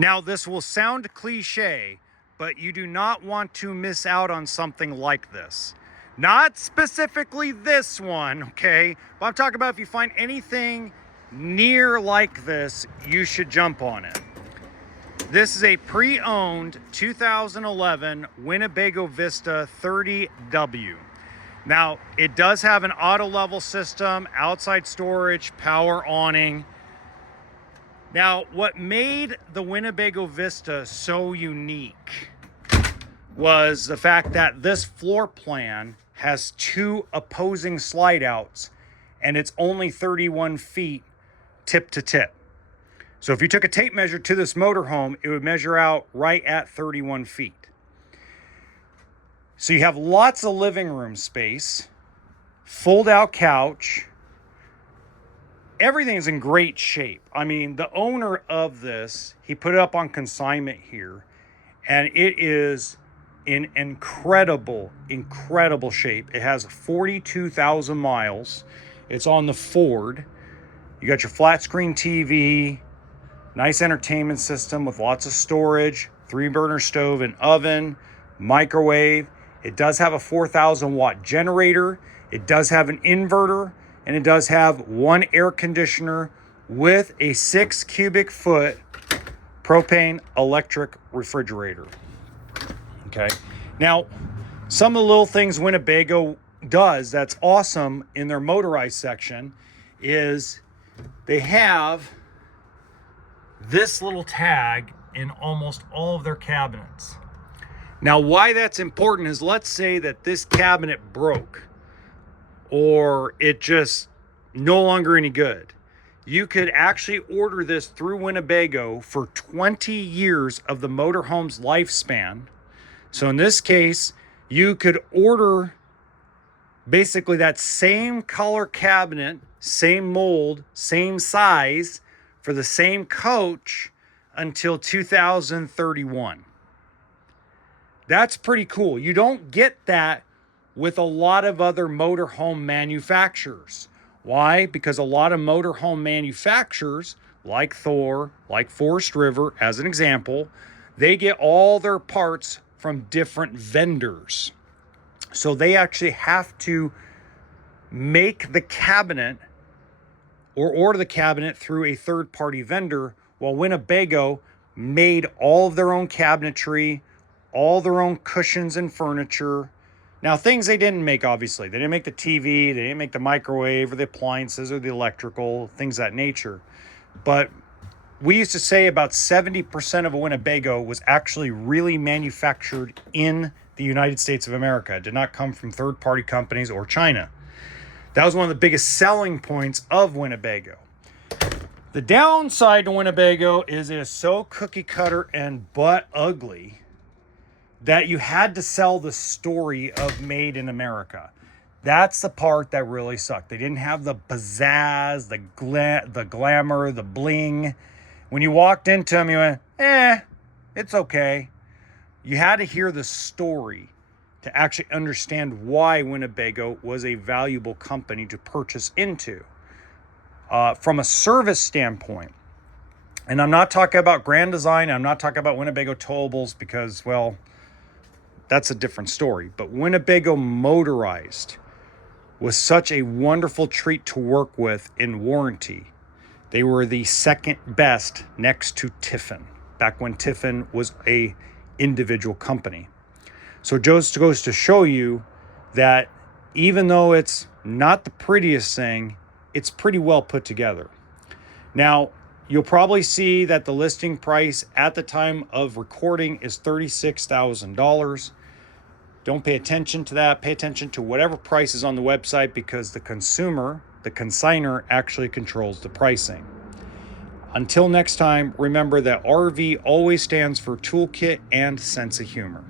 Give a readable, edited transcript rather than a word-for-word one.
Now, this will sound cliche, but you do not want to miss out on something like this. Not specifically this one, okay? But I'm talking about if you find anything near like this, you should jump on it. This is a pre-owned 2011 Winnebago Vista 30W. Now, it does have an auto level system, outside storage, power awning. Now, what made the Winnebago Vista so unique was the fact that this floor plan has two opposing slide outs and it's only 31 feet tip to tip. So if you took a tape measure to this motorhome, it would measure out right at 31 feet. So you have lots of living room space, fold out couch. Everything is in great shape. I mean, the owner of this, he put it up on consignment here, and it is in incredible shape. It has 42,000 miles. It's on the Ford. You got your flat screen TV, nice entertainment system with lots of storage, 3-burner stove and oven, microwave. It does have a 4,000 watt generator. It does have an inverter, and it does have one air conditioner with a 6 cubic foot propane electric refrigerator. Okay. Now, some of the little things Winnebago does that's awesome in their motorized section is they have this little tag in almost all of their cabinets. Now, why that's important is, let's say that this cabinet broke or it just no longer any good. You could actually order this through Winnebago for 20 years of the motorhome's lifespan. So in this case, you could order basically that same color cabinet, same mold, same size for the same coach until 2031. That's pretty cool. You don't get that with a lot of other motorhome manufacturers. Why? Because a lot of motorhome manufacturers, like Thor, like Forest River, as an example, they get all their parts from different vendors. So they actually have to make the cabinet or order the cabinet through a third-party vendor, while Winnebago made all of their own cabinetry, all their own cushions and furniture. Now, things they didn't make, obviously. They didn't make the TV, they didn't make the microwave or the appliances or the electrical, things of that nature. But we used to say about 70% of a Winnebago was actually really manufactured in the United States of America. It did not come from third-party companies or China. That was one of the biggest selling points of Winnebago. The downside to Winnebago is it is so cookie cutter and butt ugly that you had to sell the story of made in America. That's the part that really sucked. They didn't have the pizzazz, the glamour, the bling. When you walked into them, you went, it's okay. You had to hear the story to actually understand why Winnebago was a valuable company to purchase into. From a service standpoint, and I'm not talking about Grand Design, I'm not talking about Winnebago towables because, well, that's a different story. But Winnebago Motorized was such a wonderful treat to work with in warranty. They were the second best next to Tiffin, back when Tiffin was a individual company. So it just goes to show you that even though it's not the prettiest thing, it's pretty well put together. Now, you'll probably see that the listing price at the time of recording is $36,000. Don't pay attention to that. Pay attention to whatever price is on the website, because the consumer, the consignor, actually controls the pricing. Until next time, remember that RV always stands for toolkit and sense of humor.